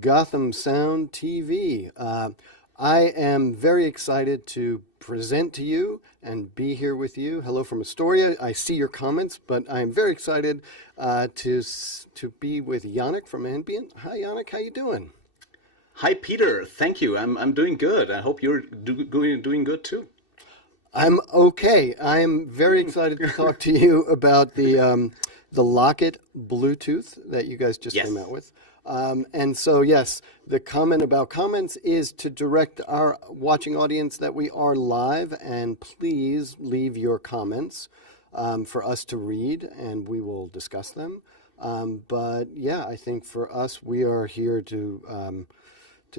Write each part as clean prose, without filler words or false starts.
Gotham Sound TV. I am very excited to present to you and be here with you. Hello from Astoria. I see your comments, but I'm very excited to be with Yannic from Ambient. Hi, Yannic. How you doing? Hi, Peter. Thank you. I'm doing good. I hope you're doing good too. I'm okay. I am very excited to talk to you about the Lockit Bluetooth that you guys just came out with. And so, yes, the comment about comments is to direct our watching audience that we are live, and please leave your comments for us to read, and we will discuss them. But yeah, I think for us, we are here to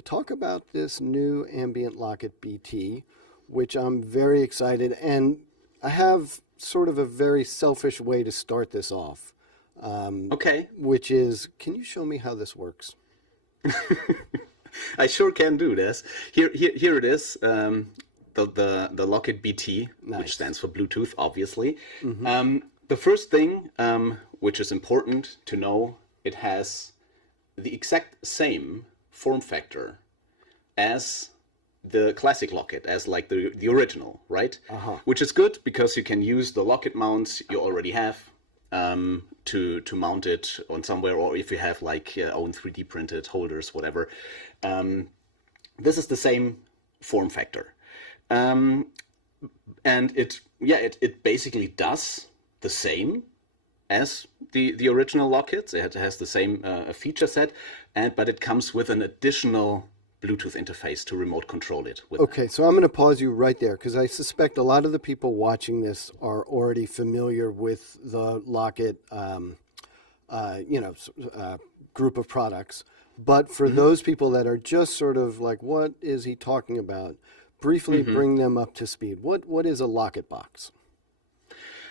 talk about this new Ambient Lockit BT, which I'm very excited, and I have sort of a very selfish way to start this off. Okay. Which is, can you show me how this works? I sure can do this. Here it is. The Lockit BT, Nice. which stands for Bluetooth, obviously. Mm-hmm. The first thing, which is important to know, it has the exact same form factor as the classic Lockit, as like the original, right? Uh-huh. Which is good because you can use the Lockit mounts you already have to mount it on somewhere, or if you have like own 3D printed holders, whatever. This is the same form factor, and it basically does the same as the original Lockit. It has the same feature set, but it comes with an additional Bluetooth interface to remote control it. Okay, so I'm going to pause you right there because I suspect a lot of the people watching this are already familiar with the Lockit, group of products. But for those people that are just sort of like, what is he talking about? Briefly bring them up to speed. What is a Lockit box?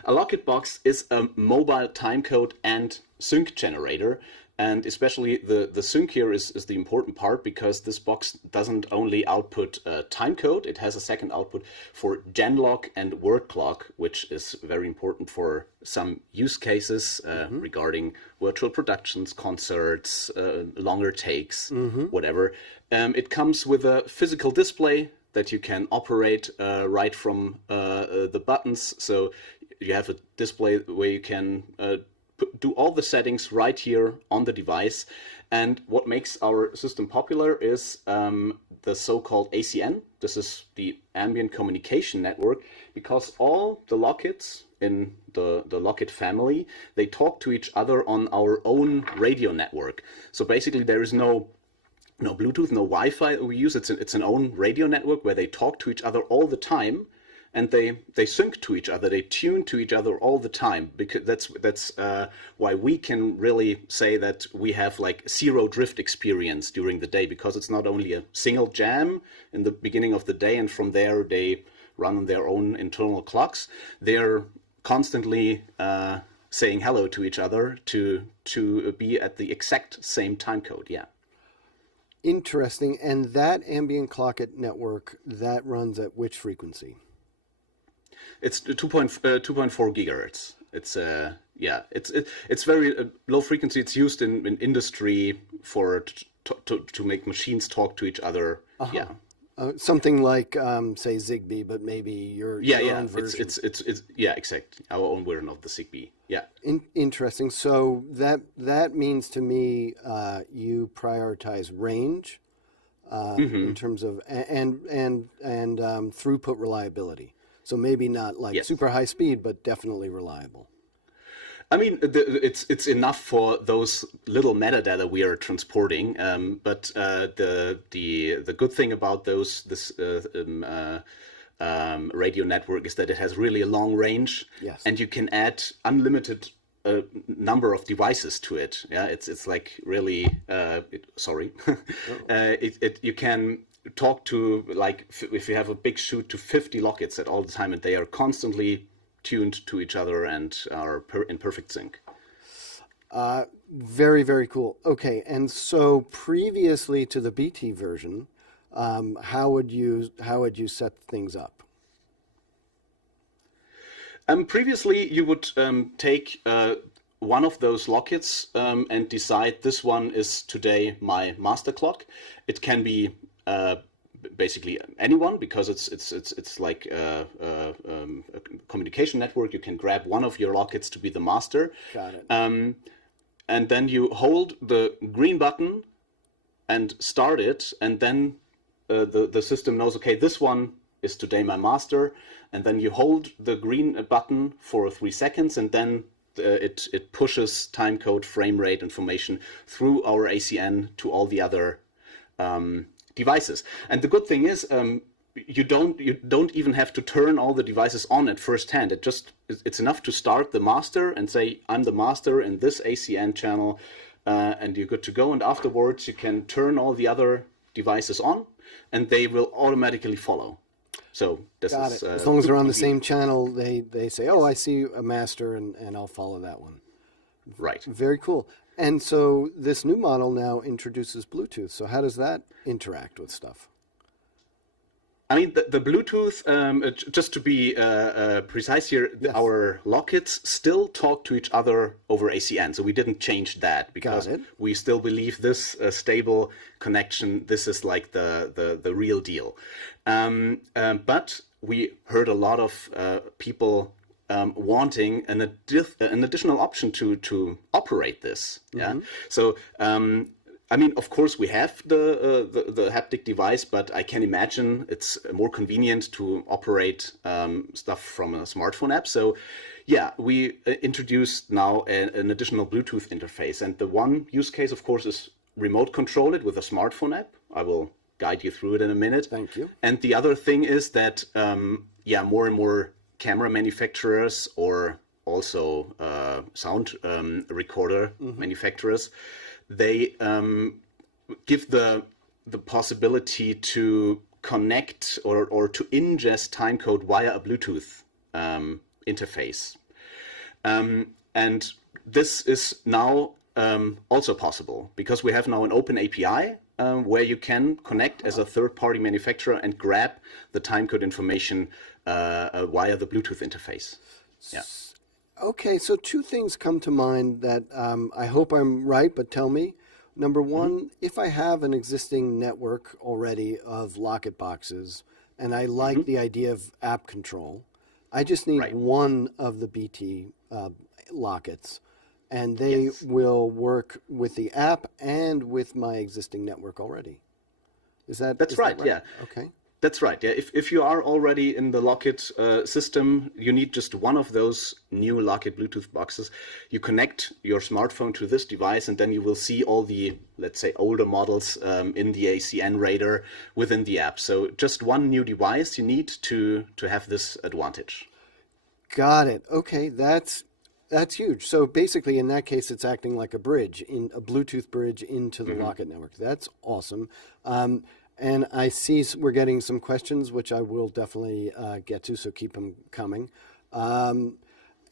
A Lockit box is a mobile timecode and sync generator. And especially the sync here is the important part, because this box doesn't only output timecode, it has a second output for genlock and word clock, which is very important for some use cases regarding virtual productions, concerts, longer takes, whatever. It comes with a physical display that you can operate right from the buttons. So you have a display where you can do all the settings right here on the device. And what makes our system popular is the so-called ACN. This is the Ambient Communication Network, because all the Lockits in the Lockit family, they talk to each other on our own radio network. So basically there is no Bluetooth, no Wi-Fi we use. It's an own radio network where they talk to each other all the time. And they sync to each other, they tune to each other all the time, because that's why we can really say that we have like zero drift experience during the day, because it's not only a single jam in the beginning of the day and from there they run on their own internal clocks. They're constantly saying hello to each other to be at the exact same time code. Yeah. Interesting. And that Ambient Lockit network, that runs at which frequency? It's 2.4 gigahertz. It's very low frequency. It's used in industry for to make machines talk to each other. Yeah, something like say Zigbee, but maybe your own version. It's exactly our own version of the Zigbee. Yeah. Interesting. So that means to me you prioritize range in terms of and throughput reliability. So maybe not like super high speed, but definitely reliable. I mean, it's enough for those little metadata we are transporting. But the good thing about this radio network is that it has really a long range, and you can add unlimited number of devices to it. Yeah, it's like really. You can talk to, like, if you have a big shoot, to 50 Lockits at all the time, and they are constantly tuned to each other and are in perfect sync. Very, very cool. Okay, and so previously to the BT version, how would you set things up? Previously, you would take one of those Lockits and decide this one is today my master clock. It can be basically anyone, because it's like a communication network. You can grab one of your Lockits to be the master. Got it. And then you hold the green button and start it, and then the system knows, okay, this one is today my master, and then you hold the green button for 3 seconds, and then it pushes timecode, frame rate information through our ACN to all the other devices. And the good thing is, you don't even have to turn all the devices on at first hand. It's enough to start the master and say, I'm the master in this ACN channel, and you're good to go. And afterwards, you can turn all the other devices on, and they will automatically follow. So this Got is it. As long as they're on the same channel, they say, oh, I see a master, and I'll follow that one. Right. Very cool. And so this new model now introduces Bluetooth. So how does that interact with stuff? I mean, the Bluetooth, just to be precise here, Yes. our Lockits still talk to each other over ACN. So we didn't change that, because we still believe this stable connection, this is like the real deal. But we heard a lot of people wanting an additional option to operate this. Yeah. So I mean, of course, we have the haptic device, but I can imagine it's more convenient to operate stuff from a smartphone app. So, yeah, we introduced now an additional Bluetooth interface, and the one use case, of course, is remote control it with a smartphone app. I will guide you through it in a minute. Thank you. And the other thing is that, yeah, more and more camera manufacturers, or also sound recorder manufacturers, they give the possibility to connect or to ingest timecode via a Bluetooth interface. And this is now also possible, because we have now an open API where you can connect as a third-party manufacturer and grab the timecode information via the Bluetooth interface. Yeah. Okay, so two things come to mind that I hope I'm right, but tell me. Number one, if I have an existing network already of Lockit boxes, and I like the idea of app control, I just need one of the BT Lockits, and they will work with the app and with my existing network already. That's right, right? Yeah. Okay. That's right. Yeah. If you are already in the Lockit system, you need just one of those new Lockit Bluetooth boxes. You connect your smartphone to this device, and then you will see all the, let's say, older models in the ACN radar within the app. So just one new device you need to have this advantage. Got it. Okay, that's huge. So basically, in that case, it's acting like a bridge, in a Bluetooth bridge into the Lockit network. That's awesome. And I see we're getting some questions, which I will definitely get to, so keep them coming. And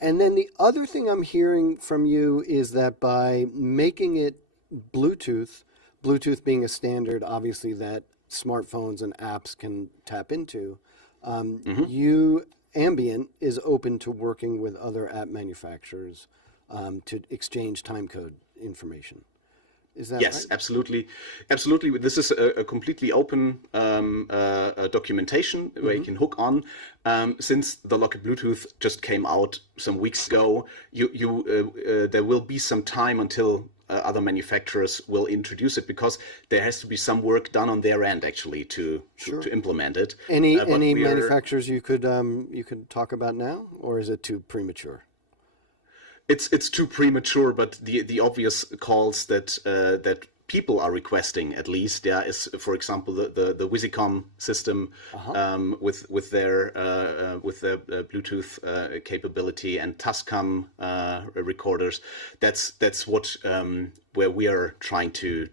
then the other thing I'm hearing from you is that by making it Bluetooth being a standard, obviously, that smartphones and apps can tap into, Ambient is open to working with other app manufacturers to exchange timecode information. Is that yes, right? absolutely. Absolutely. This is a completely open documentation where you can hook on. Since the Lockit Bluetooth just came out some weeks ago, there will be some time until other manufacturers will introduce it, because there has to be some work done on their end actually to implement it. Any manufacturers you could talk about now, or is it too premature? It's too premature, but the obvious calls that people are requesting, at least, is, for example, the Visicom system with their Bluetooth capability, and Tascam recorders. That's what where we are trying to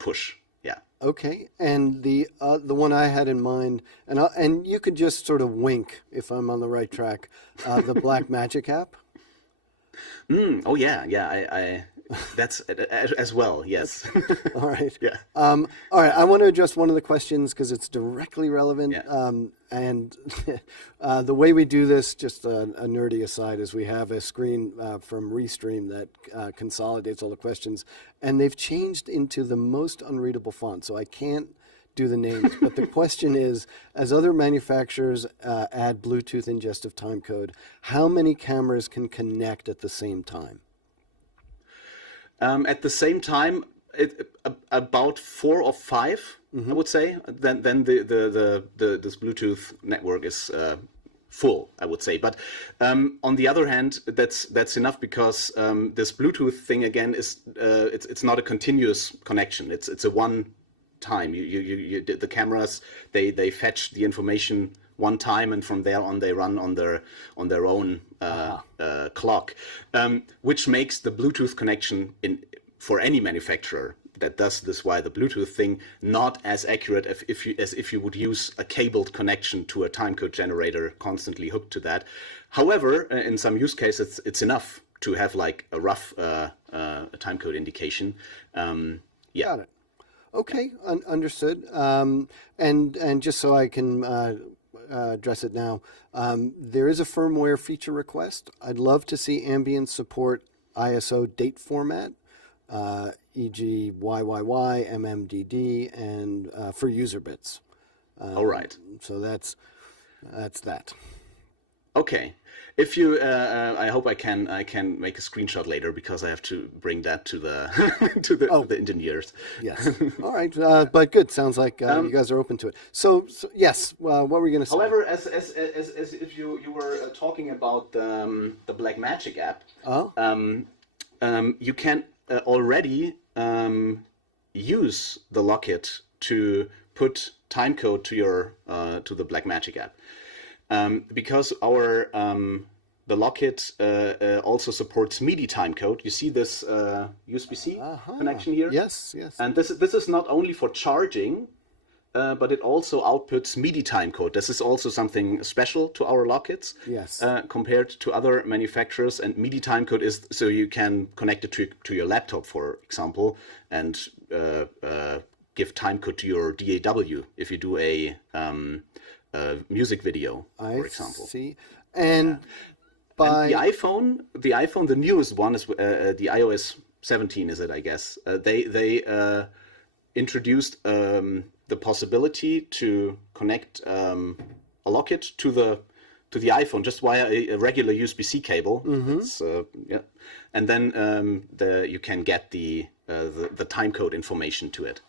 push. Yeah. Okay, and the one I had in mind, and you could just sort of wink if I'm on the right track, the Blackmagic app. Oh yeah. That's as well, yes. All right. Yeah. All right. I want to address one of the questions because it's directly relevant. Yeah. And the way we do this, just a nerdy aside, is we have a screen from Restream that consolidates all the questions, and they've changed into the most unreadable font, so I can't do the names. But the question is, as other manufacturers add Bluetooth ingestive timecode, how many cameras can connect at the same time? At the same time, about 4 or 5, I would say. Then this Bluetooth network is full, I would say. But on the other hand, that's enough because this Bluetooth thing again is it's not a continuous connection. It's a one time. The cameras they fetch the information one time, and from there on they run on their own clock, which makes the Bluetooth connection for any manufacturer that does this via the Bluetooth thing not as accurate as if you would use a cabled connection to a timecode generator constantly hooked to that. However, in some use cases, it's enough to have like a rough timecode indication. Yeah. Got it. Okay, understood. And just so I can address it now, there is a firmware feature request. I'd love to see Ambient support ISO date format, e.g. YYY, MMDD, and for user bits. All right. So that's that. Okay. If you, I hope I can make a screenshot later because I have to bring that to the the engineers. Yes. All right. But good. Sounds like you guys are open to it. So yes. What were you going to say? However, as if you were talking about the Blackmagic app, you can already use the Lockit to put timecode to your to the Blackmagic app. Because our the Lockit also supports MIDI timecode. You see this USB-C connection here? Yes, yes. And this is not only for charging, but it also outputs MIDI timecode. This is also something special to our Lockits. Yes. Compared to other manufacturers. And MIDI timecode is so you can connect it to your laptop, for example, and give timecode to your DAW if you do a music video, for example. I see. And by and the iPhone, the newest one is the iOS 17, is it? I guess they introduced the possibility to connect a Lockit to the iPhone just via a regular USB-C cable. It's, yeah, and then you can get the timecode information to it.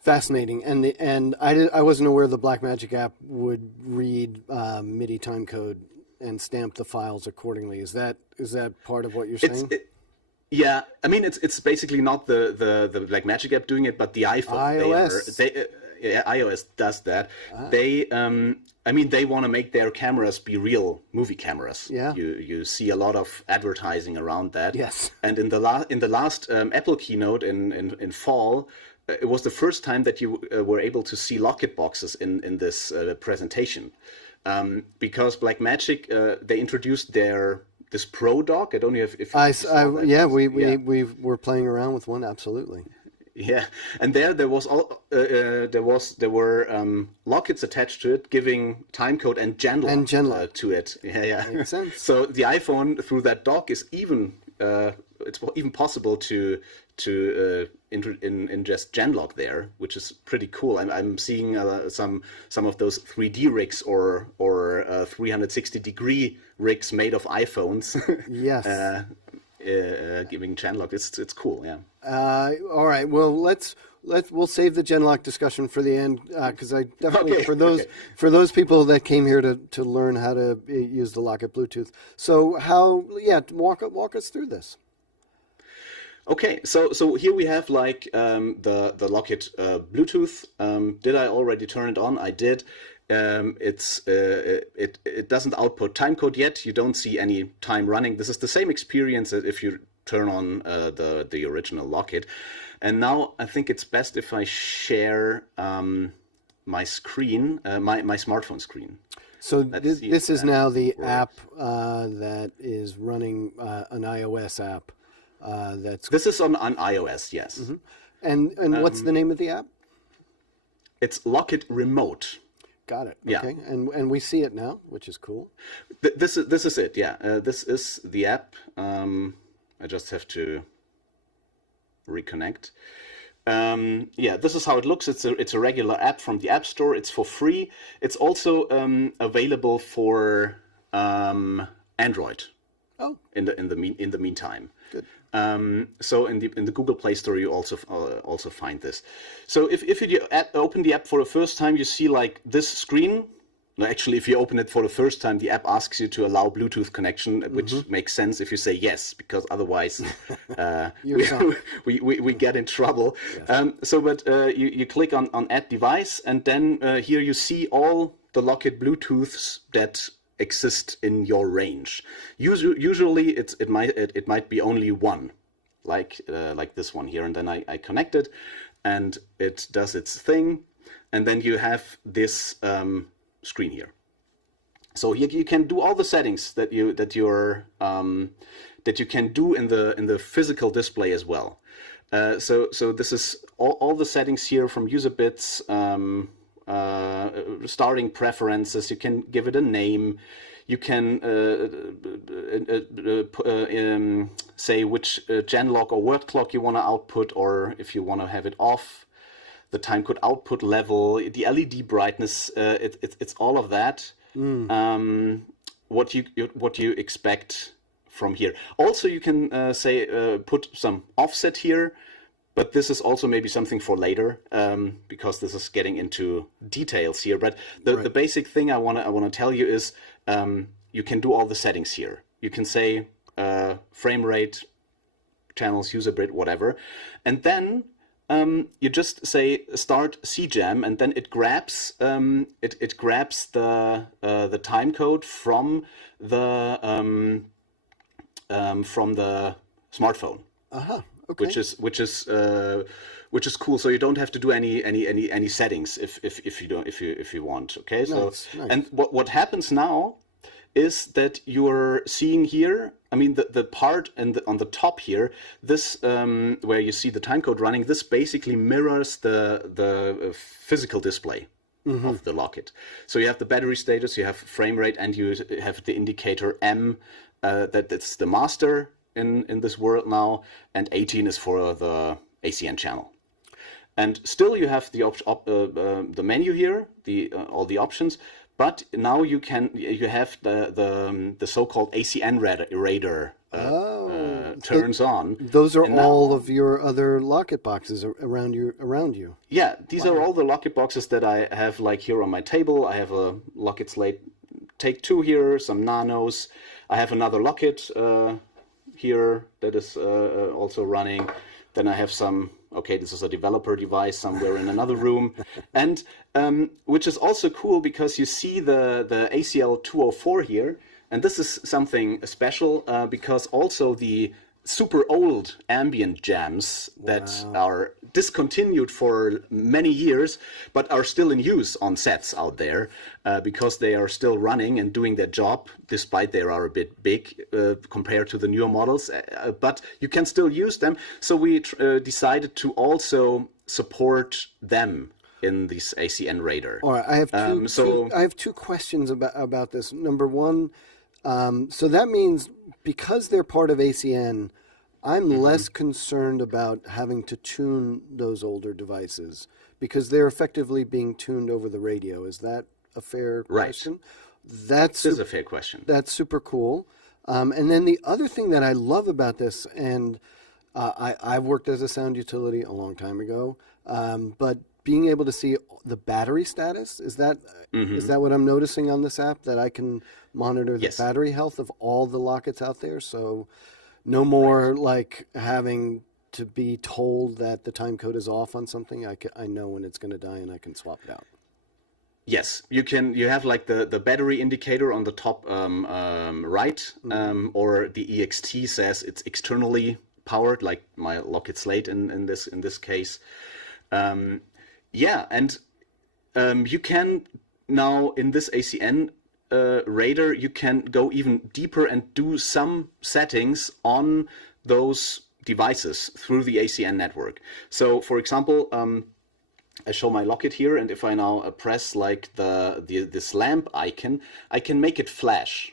Fascinating, and I wasn't aware the Blackmagic app would read MIDI timecode and stamp the files accordingly. Is that part of what you're saying? Yeah, I mean it's basically not the Blackmagic app doing it, but the iPhone. iOS. iOS does that. They they want to make their cameras be real movie cameras. Yeah. You see a lot of advertising around that. Yes. And in the last Apple keynote in fall. It was the first time that you were able to see Lockit boxes in this presentation, because Blackmagic they introduced this Pro dock. I don't know if we were playing around with one, absolutely. Yeah, and there were Lockits attached to it, giving timecode and genlock to it. Yeah. Makes sense. So the iPhone through that dock is even it's even possible to ingest genlock there, which is pretty cool. I'm seeing some of those 3D rigs or 360-degree rigs made of iPhones. Yes. Giving genlock. It's cool. Yeah. All right. Well, we'll save the genlock discussion for the end because I definitely for those people that came here to learn how to use the Lockit Bluetooth. So walk us through this. Okay, so here we have like the Lockit Bluetooth. Did I already turn it on? I did. It doesn't output timecode yet. You don't see any time running. This is the same experience as if you turn on the original Lockit. And now I think it's best if I share my screen, my smartphone screen. So this is now the app that is running an iOS app. This is on iOS, yes. And what's the name of the app? It's Lockit Remote. Got it. Yeah. Okay. And we see it now, which is cool. This is it. Yeah. This is the app. I just have to reconnect. Yeah, this is how it looks. It's a regular app from the App Store. It's for free. It's also available for Android. Oh. In the meantime. Good. So in the Google Play Store you also find this. So if you open the app for the first time, you see like this screen. No, actually, if you open it for the first time, the app asks you to allow Bluetooth connection, which makes sense if you say yes, because otherwise we get in trouble. Yes. But you click on Add Device, and then here you see all the Lockit Bluetooths that exist in your range. Usually it might be only one, like this one here, and then I connect it, and it does its thing, and then you have this screen here. So you can do all the settings that you can do in the physical display as well. So this is all the settings here from user bits, starting preferences. You can give it a name. You can say which genlock or word clock you want to output, or if you want to have it off. The timecode output level, the LED brightness, it's all of that. What you expect from here. Also, you can say put some offset here, but this is also maybe something for later because this is getting into details here. But the basic thing I wanna tell you is you can do all the settings here. You can say frame rate, channels, user bit, whatever, and then you just say start CJam, and then it grabs it grabs the time code from the smartphone. Okay. Which is cool. So you don't have to do any settings if you want. Okay. So nice. And what happens now is that you're seeing here, I mean, the part on the top here, this where you see the timecode running, this basically mirrors the physical display of the Lockit. So you have the battery status, you have frame rate, and you have the indicator M, that's the master in this world now, and 18 is for the ACN channel. And still you have the menu here, all the options. But now you have the so-called ACN radar turns on. Those are all of your other Lockit boxes around you. Yeah, these are all the Lockit boxes that I have like here on my table. I have a Lockit Slate Take 2 here, some Nanos. I have another Lockit here that is also running. Then I have some. Okay, this is a developer device somewhere in another room, and which is also cool because you see the ACL 204 here, and this is something special because also the super old ambient jams that are discontinued for many years but are still in use on sets out there because they are still running and doing their job despite they are a bit big compared to the newer models, but you can still use them. So we decided to also support them in this ACN radar. All right, I have two questions about this. Number one, so that means because they're part of ACN, I'm less concerned about having to tune those older devices because they're effectively being tuned over the radio. Is that a fair question? This is a fair question. That's super cool. And then the other thing that I love about this, and I've worked as a sound utility a long time ago, but being able to see the battery status, is that what I'm noticing on this app, that I can monitor the battery health of all the Lockits out there? So no more like having to be told that the time code is off on something. I know when it's going to die and I can swap it out. Yes, you can. You have like the battery indicator on the top right, or the EXT says it's externally powered, like my Lockit Slate in this case. Yeah, and you can now in this ACN radar, you can go even deeper and do some settings on those devices through the ACN network. So, for example, I show my Lockit here, and if I now press like this lamp icon, I can make it flash.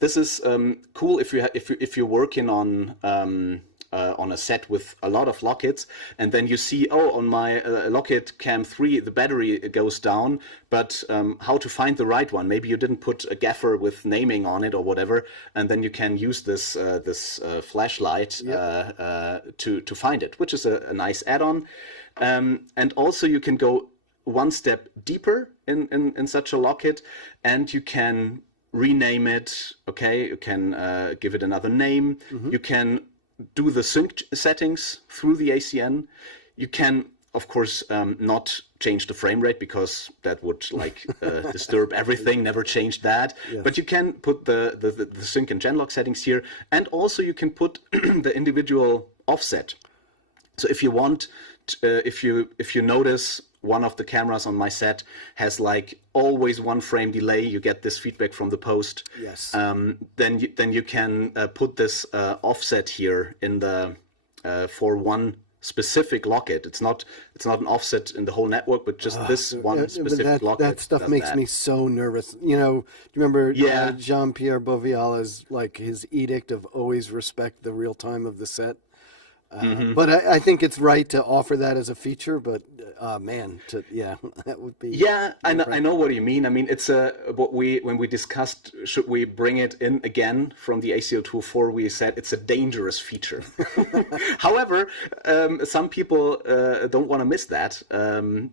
This is cool if you're working on a set with a lot of Lockits, and then you see, oh, on my Lockit Cam 3 the battery goes down, but how to find the right one? Maybe you didn't put a gaffer with naming on it or whatever, and then you can use this flashlight to find it, which is a nice add-on. And also you can go one step deeper in such a Lockit, and you can rename it. Okay, you can give it another name. You can do the sync settings through the ACN. You can, of course, not change the frame rate, because that would like disturb everything. Never change that. Yes. But you can put the sync and genlock settings here, and also you can put the individual offset. So if you want, if you notice one of the cameras on my set has like always 1 frame delay, you get this feedback from the post. Yes. Then you can put this offset here in the for one specific Lockit. It's not an offset in the whole network, but just this one specific Lockit. That stuff makes me so nervous. You know, do you remember Jean-Pierre Boviala's like his edict of always respect the real time of the set? But I think it's right to offer that as a feature, but man, that would be. Yeah, I know what you mean. I mean, it's when we discussed should we bring it in again from the ACO204, we said it's a dangerous feature. However, some people don't want to miss that,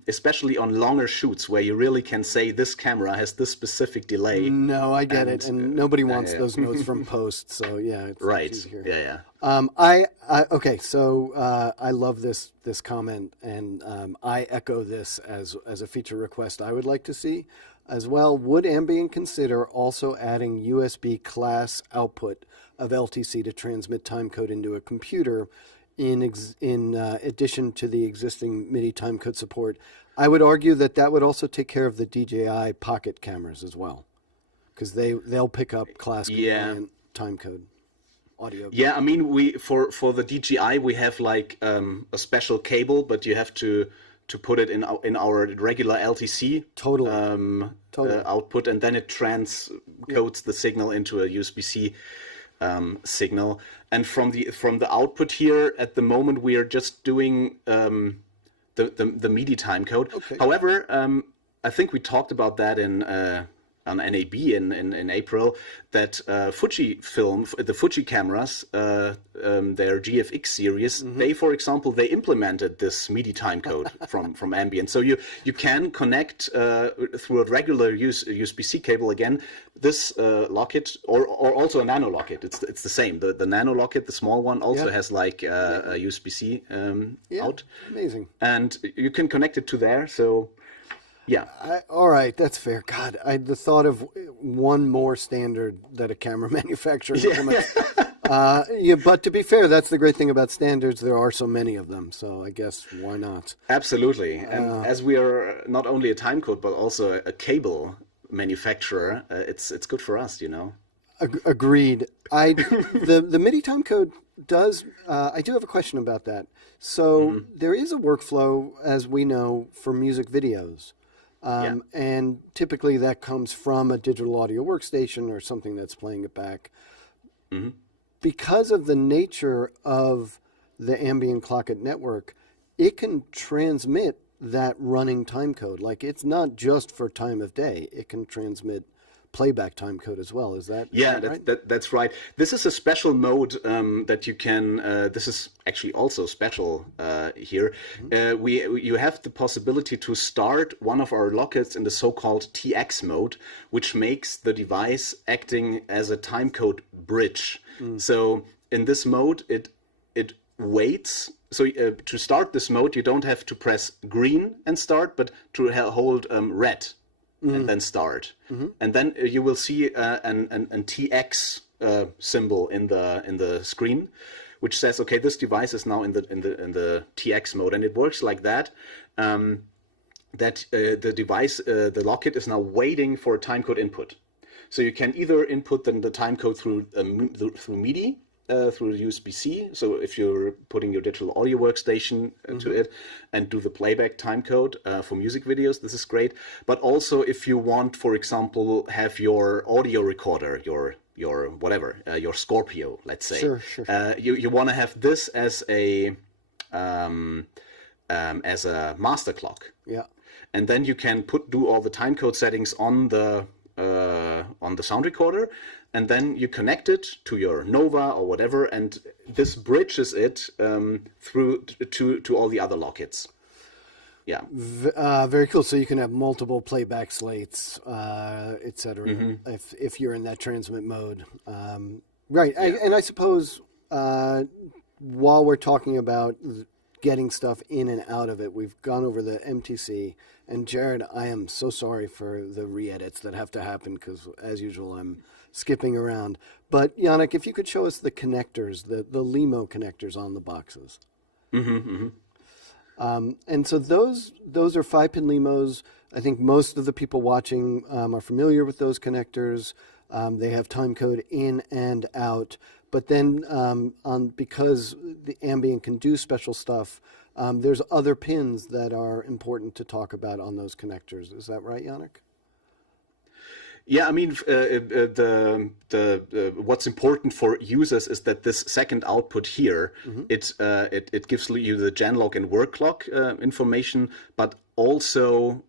especially on longer shoots where you really can say this camera has this specific delay. No, I get it, and nobody wants those notes from post. So yeah, it's right. Easier. Yeah. Okay, so I love this comment, and I echo this as a feature request I would like to see as well. Would Ambient consider also adding USB class output of LTC to transmit timecode into a computer in addition to the existing MIDI timecode support? I would argue that would also take care of the DJI pocket cameras as well, because they'll pick up class compliant timecode. Audio. Yeah, I mean, we for the DJI we have like a special cable, but you have to put it in our regular LTC output, and then it transcodes the signal into a USB-C signal. And from the output here, at the moment we are just doing the MIDI timecode. Okay. However, I think we talked about that on NAB in April, that Fujifilm, the Fuji cameras, their GFX series, they, for example, they implemented this MIDI timecode from Ambient. So you can connect through a regular USB-C cable again, this Lockit, or also a Nano Lockit. It's the same. The Nano Lockit, the small one, also has like a USB-C out. Amazing. And you can connect it to there, so... Yeah. All right, that's fair. God, the thought of one more standard that a camera manufacturer implements. But to be fair, that's the great thing about standards. There are so many of them, so I guess why not? Absolutely. And as we are not only a timecode, but also a cable manufacturer, it's good for us, you know. Agreed. The MIDI timecode does. I do have a question about that. So there is a workflow, as we know, for music videos. And typically that comes from a digital audio workstation or something that's playing it back. Because of the nature of the Ambient Lockit network, it can transmit that running timecode. Like, it's not just for time of day. It can transmit playback timecode as well. Is that right? That's right. This is a special mode that you can. This is actually also special here. You have the possibility to start one of our Lockits in the so-called TX mode, which makes the device acting as a timecode bridge. So in this mode, it waits. So to start this mode, you don't have to press green and start, but to hold red. And then start, and then you will see an TX symbol in the screen, which says, okay, this device is now in the TX mode, and it works like that. That the device, the Lockit, is now waiting for a timecode input. So you can either input the timecode through MIDI, through USB-C. So if you're putting your digital audio workstation to it and do the playback timecode for music videos, this is great. But also if you want, for example, have your audio recorder, your whatever, your Scorpio, let's say. Sure. You want to have this as a master clock. Yeah. And then you can do all the timecode settings on the sound recorder, and then you connect it to your Nova or whatever, and this bridges it through to all the other Lockits. Yeah. Very cool. So you can have multiple playback slates, etc. If you're in that transmit mode. Right. Yeah. And I suppose while we're talking about getting stuff in and out of it, we've gone over the MTC. And Jared, I am so sorry for the re-edits that have to happen because, as usual, I'm skipping around. But Yannic, if you could show us the connectors, the LEMO connectors on the boxes. And so those are 5-pin LEMOs. I think most of the people watching are familiar with those connectors. They have timecode in and out. But then because the Ambient can do special stuff, there's other pins that are important to talk about on those connectors. Is that right, Yannic? Yeah, I mean, what's important for users is that this second output here, it gives you the genlock and work clock information, but also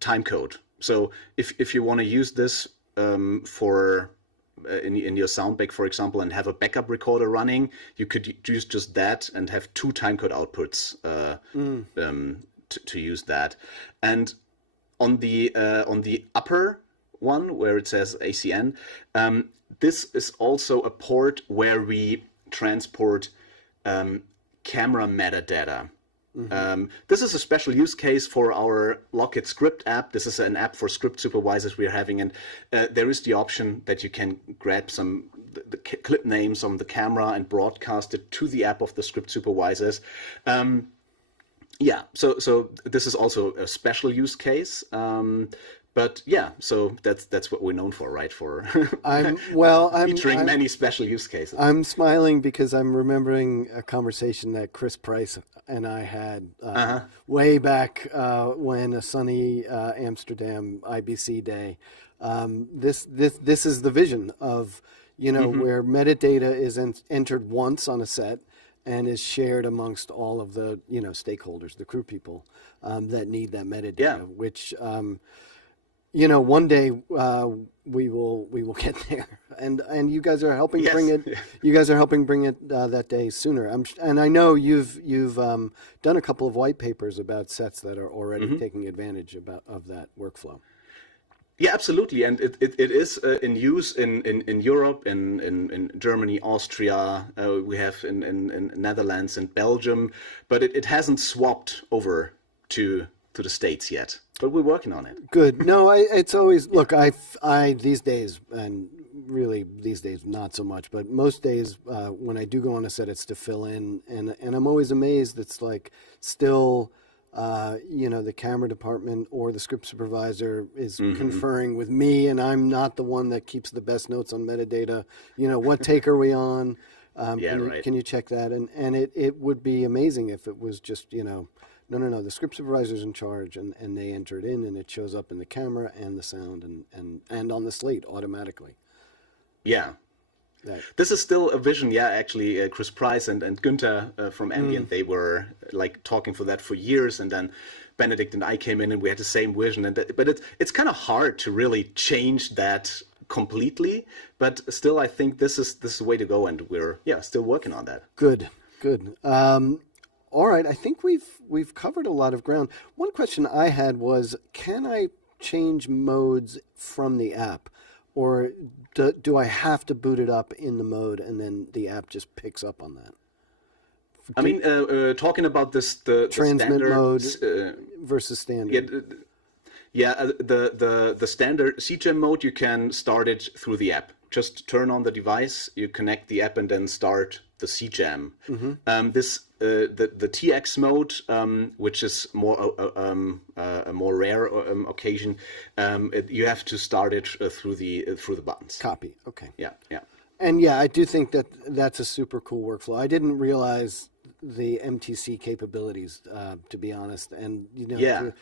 timecode. So if you want to use this for in your soundback, for example, and have a backup recorder running, you could use just that and have 2 timecode outputs to use that. And on the upper one where it says ACN, this is also a port where we transport camera metadata. This is a special use case for our Lockit script app. This is an app for script supervisors we are having, and there is the option that you can grab the clip names on the camera and broadcast it to the app of the script supervisors. Yeah, so this is also a special use case. But yeah, so that's what we're known for, right? For featuring many special use cases. I'm smiling because I'm remembering a conversation that Chris Price and I had way back when a sunny Amsterdam IBC day. This is the vision of where metadata is entered once on a set and is shared amongst all of the stakeholders, the crew people that need that metadata, which. One day we will get there, and you guys are helping bring it. Yeah. You guys are helping bring it that day sooner. And I know you've done a couple of white papers about sets that are already taking advantage of that workflow. Yeah, absolutely, and it is in use in Europe, in Germany, Austria. We have in Netherlands and Belgium, but it hasn't swapped over to the States yet. But we're working on it. Good. No, it's always, look, I these days, and really these days not so much, but most days when I do go on a set, it's to fill in, and I'm always amazed. It's like still, the camera department or the script supervisor is conferring with me, and I'm not the one that keeps the best notes on metadata. What take are we on? Can you check that? And it would be amazing if it was just, No, the script supervisor's in charge, and they enter it in, and it shows up in the camera and the sound and on the slate automatically. Yeah. This is still a vision, actually. Chris Price and Günther from Ambient, they were like talking for that for years, and then Benedict and I came in, and we had the same vision. But it's kind of hard to really change that completely, but still I think this is the way to go, and we're still working on that. Good. All right, I think we've covered a lot of ground. One question I had was, can I change modes from the app, or do I have to boot it up in the mode and then the app just picks up on that? I mean, talking about the transmit standard, mode versus standard. The standard CGEM mode, you can start it through the app. Just turn on the device, you connect the app, and then start the CGEM. The TX mode, which is a more rare occasion, you have to start it through the buttons. Copy. Okay. Yeah. And yeah, I do think that that's a super cool workflow. I didn't realize the MTC capabilities, to be honest. And you know,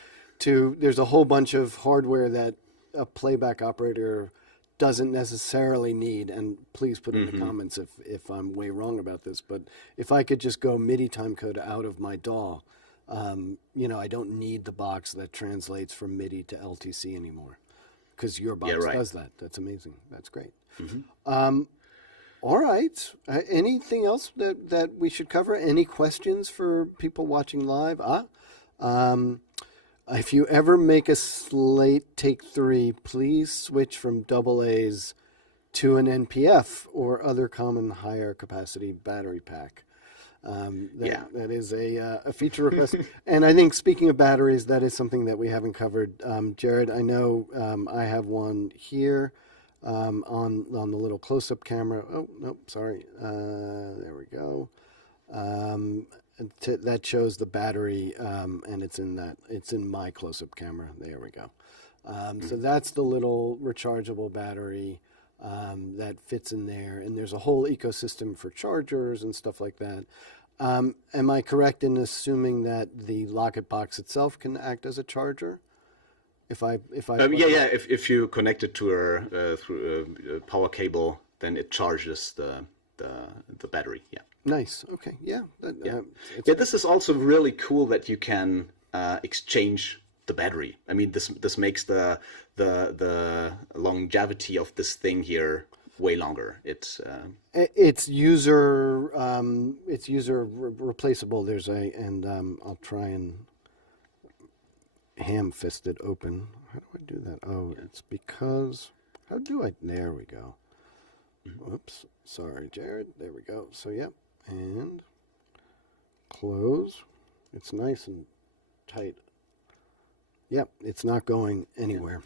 there's a whole bunch of hardware that a playback operator doesn't necessarily need. And please put in the comments if I'm way wrong about this. But if I could just go MIDI timecode out of my DAW, you know, I don't need the box that translates from MIDI to LTC anymore, because your box does that. That's amazing. That's great. All right. Anything else that we should cover? Any questions for people watching live? If you ever make a slate take 3, please switch from AA's to an NPF or other common higher capacity battery pack. That is a feature request. And I think, speaking of batteries, that is something that we haven't covered. Jared, I know I have one here on the little close-up camera. Oh, no, sorry. There we go. That shows the battery, and it's in my close-up camera. There we go. So that's the little rechargeable battery that fits in there, and there's a whole ecosystem for chargers and stuff like that. Am I correct in assuming that the Lockit box itself can act as a charger? If you connect it to through a power cable, then it charges the battery. Yeah. Nice. Okay. Yeah. This is also really cool that you can exchange the battery. I mean, this makes the longevity of this thing here way longer. It's user replaceable. I'll try and ham-fist it open. How do I do that? Oh, it's because, how do I, there we go. Whoops, sorry, Jared. There we go. So, and close. It's nice and tight. Yep, it's not going anywhere.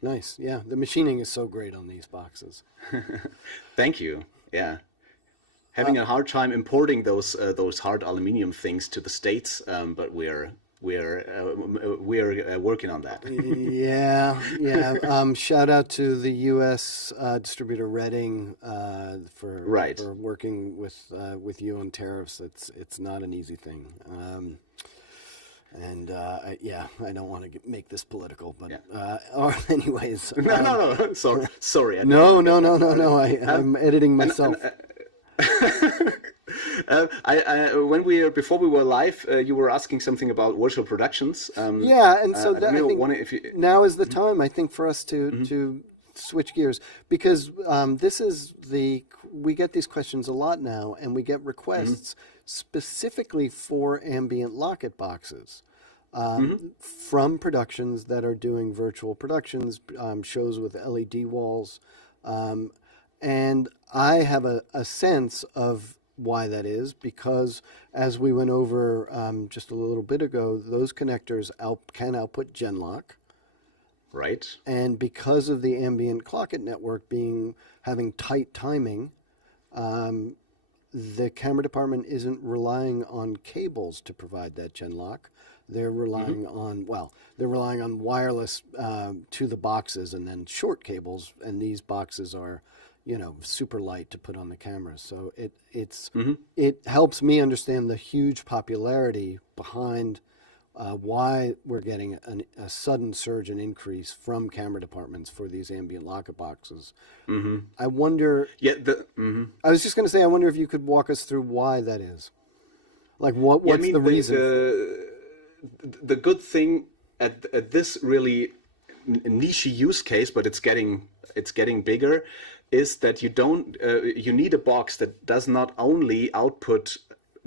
Nice. Yeah, the machining is so great on these boxes. Thank you. Yeah. Having a hard time importing those hard aluminum things to the States, but we're working on that. Shout out to the U.S. distributor Reading for working with you on tariffs. It's not an easy thing. I don't want to make this political, but anyways. No. Sorry. I'm editing myself. Before we were live, you were asking something about virtual productions. And so I think now is the time, I think, for us to switch gears, because we get these questions a lot now, and we get requests specifically for ambient Lockit boxes from productions that are doing virtual productions, shows with LED walls, and I have a sense of why that is, because as we went over just a little bit ago, those connectors can output genlock. Right. And because of the ambient Lockit network having tight timing, the camera department isn't relying on cables to provide that genlock. They're relying on wireless to the boxes, and then short cables, and these boxes are super light to put on the camera. So it helps me understand the huge popularity behind why we're getting a sudden surge and increase from camera departments for these ambient Lockit boxes. I wonder. I was just going to say, I wonder if you could walk us through why that is. Like, what's the reason? The good thing at this really niche use case, but it's getting bigger, is that you need a box that does not only output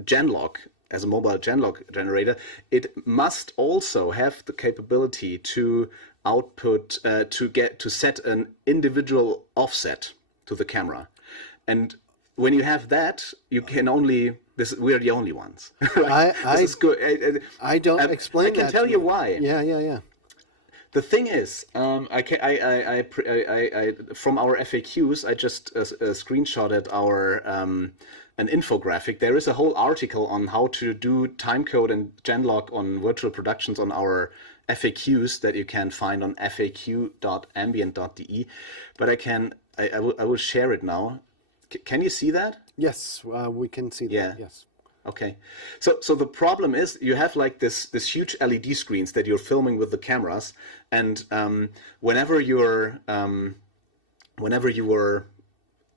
genlock as a mobile genlock generator, it must also have the capability to output to set an individual offset to the camera. And when you have that, you can only we are the only ones. Right? This is good. I don't explain. I can tell you why. Yeah. The thing is, from our FAQs, I just screenshotted our an infographic. There is a whole article on how to do timecode and genlock on virtual productions on our FAQs that you can find on faq.ambient.de. But I can I will share it now. Can you see that? Yes, we can see that. Yeah. Yes. Okay. So the problem is you have like this huge LED screens that you're filming with the cameras, and whenever you were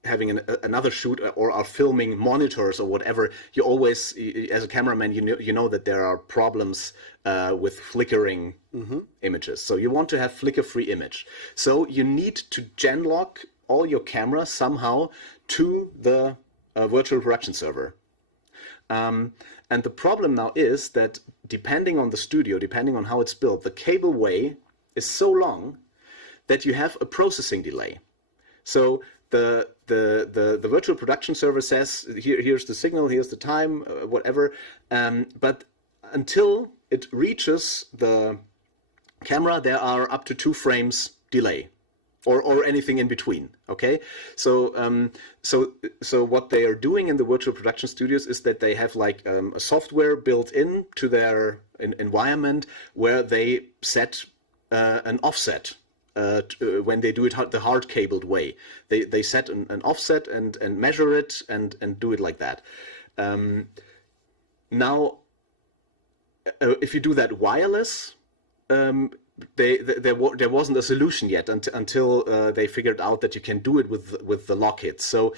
having another shoot or are filming monitors or whatever, you always, as a cameraman, you know that there are problems with flickering images. So you want to have flicker-free image. So you need to genlock all your cameras somehow to the virtual production server. And the problem now is that depending on the studio, depending on how it's built, the cable way is so long that you have a processing delay. So the virtual production server says, here's the signal, here's the time, whatever. But until it reaches the camera, there are up to 2 frames delay, or anything in between. Okay, so so what they are doing in the virtual production studios is that they have like a software built in to their environment where they set an offset. When they do it the hard cabled way, they set an offset and measure it and do it like that. Now, if you do that wireless, there wasn't a solution yet until they figured out that you can do it with the Lockit. So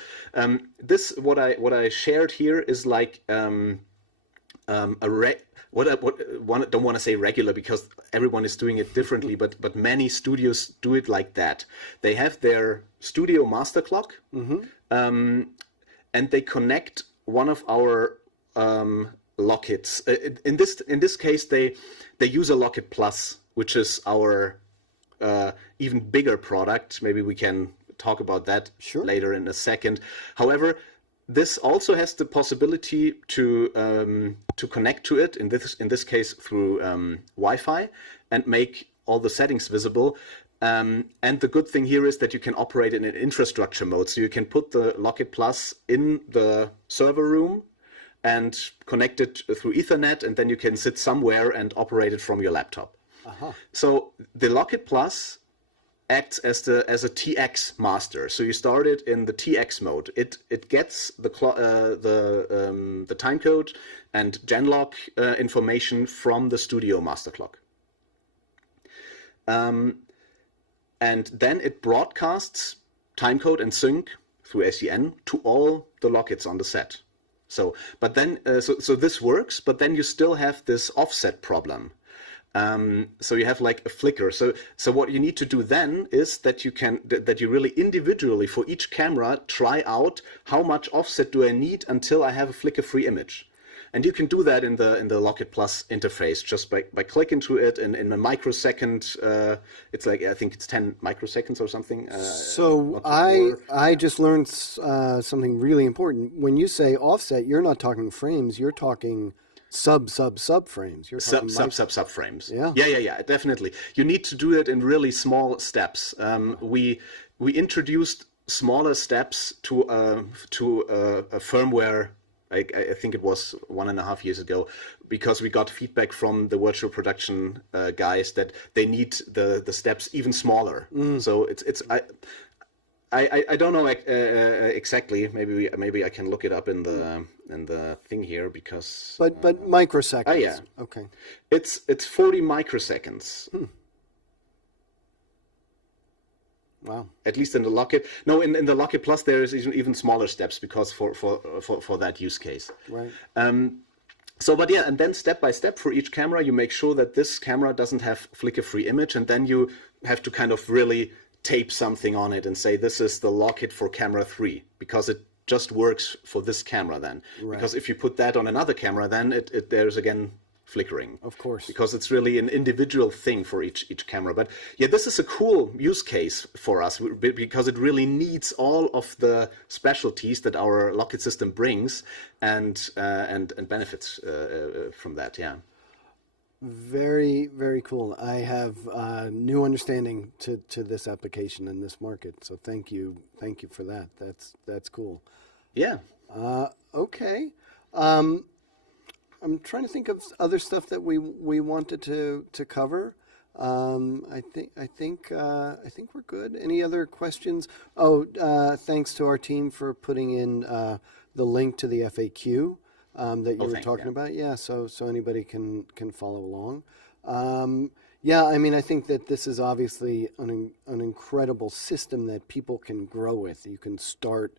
this what I shared here is like don't want to say regular because everyone is doing it differently, but many studios do it like that. They have their studio master clock, and they connect one of our Lockits. In this case, they use a Lockit Plus, which is our even bigger product. Maybe we can talk about that later in a second. However, this also has the possibility to connect to it, in this case through Wi-Fi, and make all the settings visible. And the good thing here is that you can operate in an infrastructure mode. So you can put the Lockit Plus in the server room and connect it through Ethernet, and then you can sit somewhere and operate it from your laptop. So the Lockit Plus acts as a TX master. So you start it in the TX mode. It gets the timecode and genlock information from the studio master clock, and then it broadcasts timecode and sync through ACN to all the Lockits on the set. So, but then so this works, but then you still have this offset problem. So you have like a flicker. So what you need to do then is that you really individually for each camera try out how much offset do I need until I have a flicker-free image. And you can do that in the Lockit Plus interface just by clicking to it in a microsecond. It's like, I think it's 10 microseconds or something. So I just learned something really important. When you say offset, you're not talking frames. You're talking sub frames. You're talking sub frames. Yeah, definitely. You need to do it in really small steps. We introduced smaller steps to a firmware. I think it was 1.5 years ago, because we got feedback from the virtual production guys that they need the steps even smaller. So I don't know exactly. Maybe I can look it up in the thing here, because. But microseconds. Oh yeah. Okay. It's 40 microseconds. Wow. At least in the Lockit. No, in the Lockit Plus there is even smaller steps, because for that use case. Right. So, but yeah, and then step by step for each camera, you make sure that this camera doesn't have flicker-free image, and then you have to kind of really tape something on it and say this is the Lockit for camera 3, because it just works for this camera then. Right. Because if you put that on another camera, then there's again flickering. Of course. Because it's really an individual thing for each camera. But yeah, this is a cool use case for us, because it really needs all of the specialties that our Lockit system brings and benefits from that. Yeah. Very, very cool. I have new understanding to this application and this market. So thank you for that. That's cool. Yeah. Okay. I'm trying to think of other stuff that we wanted to cover. I think we're good. Any other questions? Oh, thanks to our team for putting in the link to the FAQ that you were talking about. Yeah, so anybody can follow along. Yeah, I mean, I think that this is obviously an incredible system that people can grow with. You can start,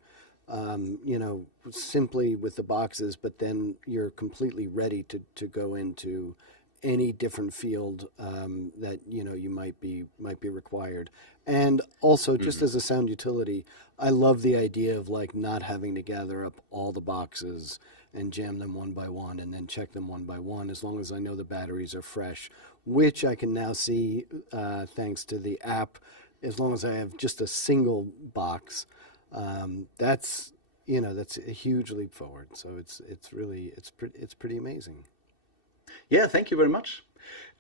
simply with the boxes, but then you're completely ready to go into any different field that you might be required. And also, just as a sound utility, I love the idea of like not having to gather up all the boxes and jam them one by one and then check them one by one, as long as I know the batteries are fresh, which I can now see thanks to the app. As long as I have just a single box, that's a huge leap forward. So it's pretty amazing. Yeah, thank you very much.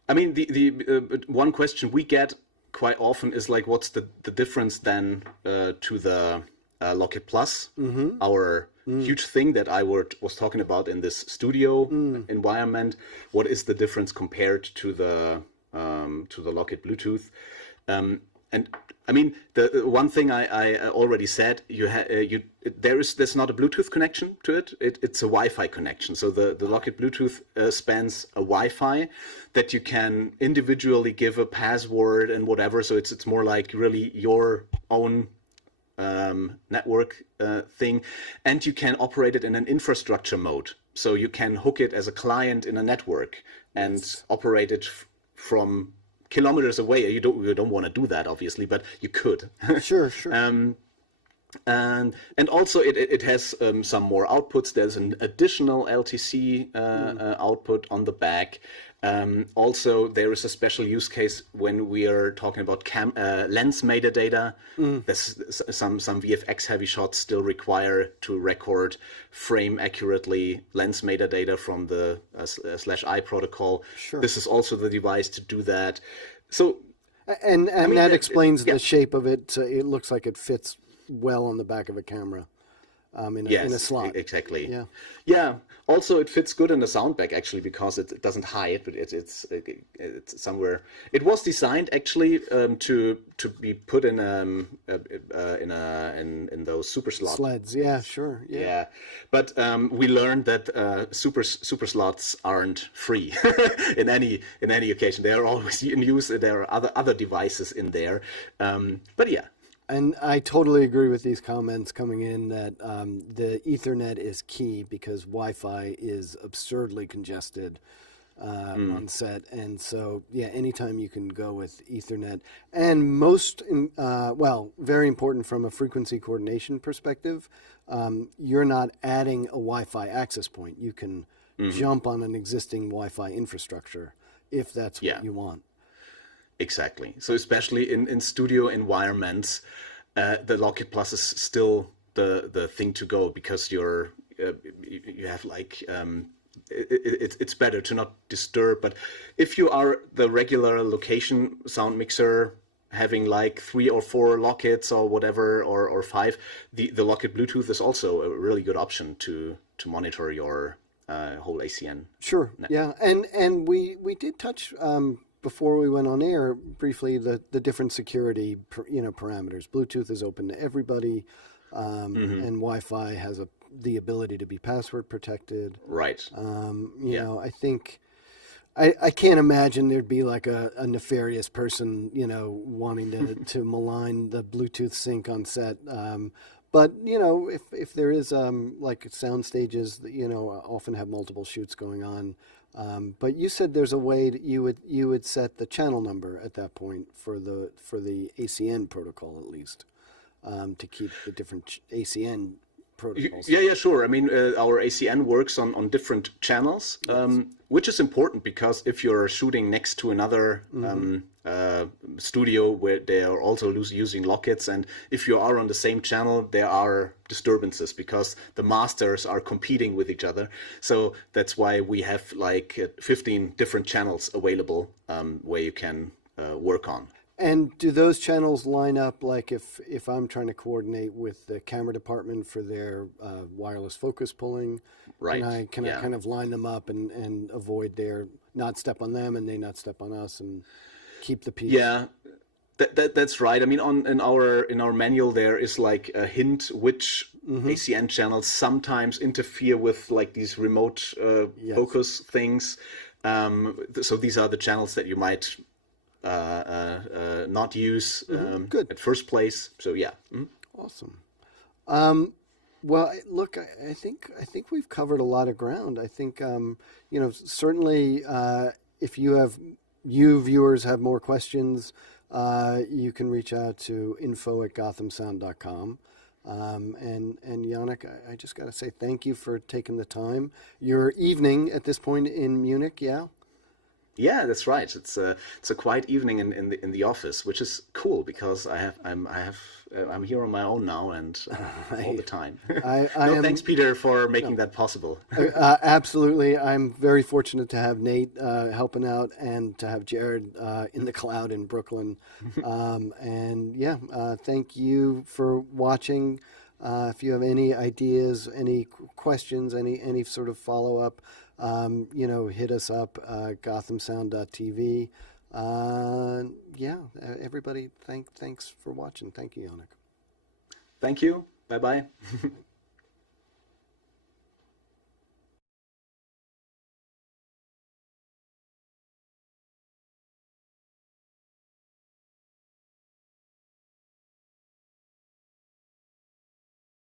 I mean, the one question we get quite often is like, what's the difference then to the Lockit Plus, our huge thing that I was talking about in this studio environment? What is the difference compared to the Lockit Bluetooth? And I mean, the one thing I already said, there's not a Bluetooth connection to it. It's a Wi-Fi connection. So the Lockit Bluetooth spans a Wi-Fi that you can individually give a password and whatever. So it's more like really your own network thing, and you can operate it in an infrastructure mode. So you can hook it as a client in a network and operate it from kilometers away. You don't want to do that, obviously, but you could. Sure. And also it has some more outputs. There's an additional LTC output on the back. Also, there is a special use case when we are talking about lens metadata. There's some VFX heavy shots still require to record frame accurately lens metadata from the /I protocol. Sure. This is also the device to do that. So, and I mean, that explains the shape of it. It looks like it fits well on the back of a camera. In a slot. Exactly. Yeah. Also, it fits good in the sound bag actually, because it doesn't hide, but it's somewhere. It was designed actually to be put in those super slots. Sleds. Yeah, sure. Yeah. But we learned that super slots aren't free in any occasion. They are always in use. There are other devices in there. But yeah. And I totally agree with these comments coming in that the Ethernet is key, because Wi-Fi is absurdly congested on set. And so, yeah, anytime you can go with Ethernet. And very important from a frequency coordination perspective, you're not adding a Wi-Fi access point. You can jump on an existing Wi-Fi infrastructure if that's what you want. Exactly. So especially in studio environments, the Lockit Plus is still the thing to go, because you have like it's better to not disturb. But if you are the regular location sound mixer, having like 3 or 4 Lockits or whatever, or 5, the Lockit Bluetooth is also a really good option to monitor your whole ACN. Sure. network. Yeah. And we did touch before we went on air briefly the different security parameters. Bluetooth is open to everybody, and Wi-Fi has the ability to be password protected. Right. You know, I think I can't imagine there'd be like a nefarious person wanting to malign the Bluetooth sync on set. But if there is like sound stages that often have multiple shoots going on. But you said there's a way that you would set the channel number at that point for the ACN protocol, at least, to keep the different ACN protocols. Yeah, sure. I mean, our ACN works on different channels, which is important, because if you're shooting next to another studio where they are also using Lockits, and if you are on the same channel, there are disturbances because the masters are competing with each other. So that's why we have like 15 different channels available where you can work on. And do those channels line up, like if I'm trying to coordinate with the camera department for their wireless focus pulling? Right. Can I kind of line them up and avoid their not step on them and they not step on us? And keep the peace. Yeah, that's right. I mean, in our manual there is like a hint which ACN channels sometimes interfere with like these remote focus things. So these are the channels that you might not use at first place. So yeah. Awesome. Well, look, I think we've covered a lot of ground. I think certainly if you viewers have more questions, you can reach out to info@gothamsound.com. And Yannic, I just got to say thank you for taking the time. Your evening at this point in Munich, yeah? Yeah, that's right. It's a quiet evening in the office, which is cool because I'm here on my own now and all the time. Thanks, Peter, for making that possible. Absolutely, I'm very fortunate to have Nate helping out and to have Jared in the cloud in Brooklyn. Thank you for watching. If you have any ideas, any questions, any sort of follow up. Hit us up, gothamsound.tv. Everybody, thanks for watching. Thank you, Yannic. Thank you. Bye-bye.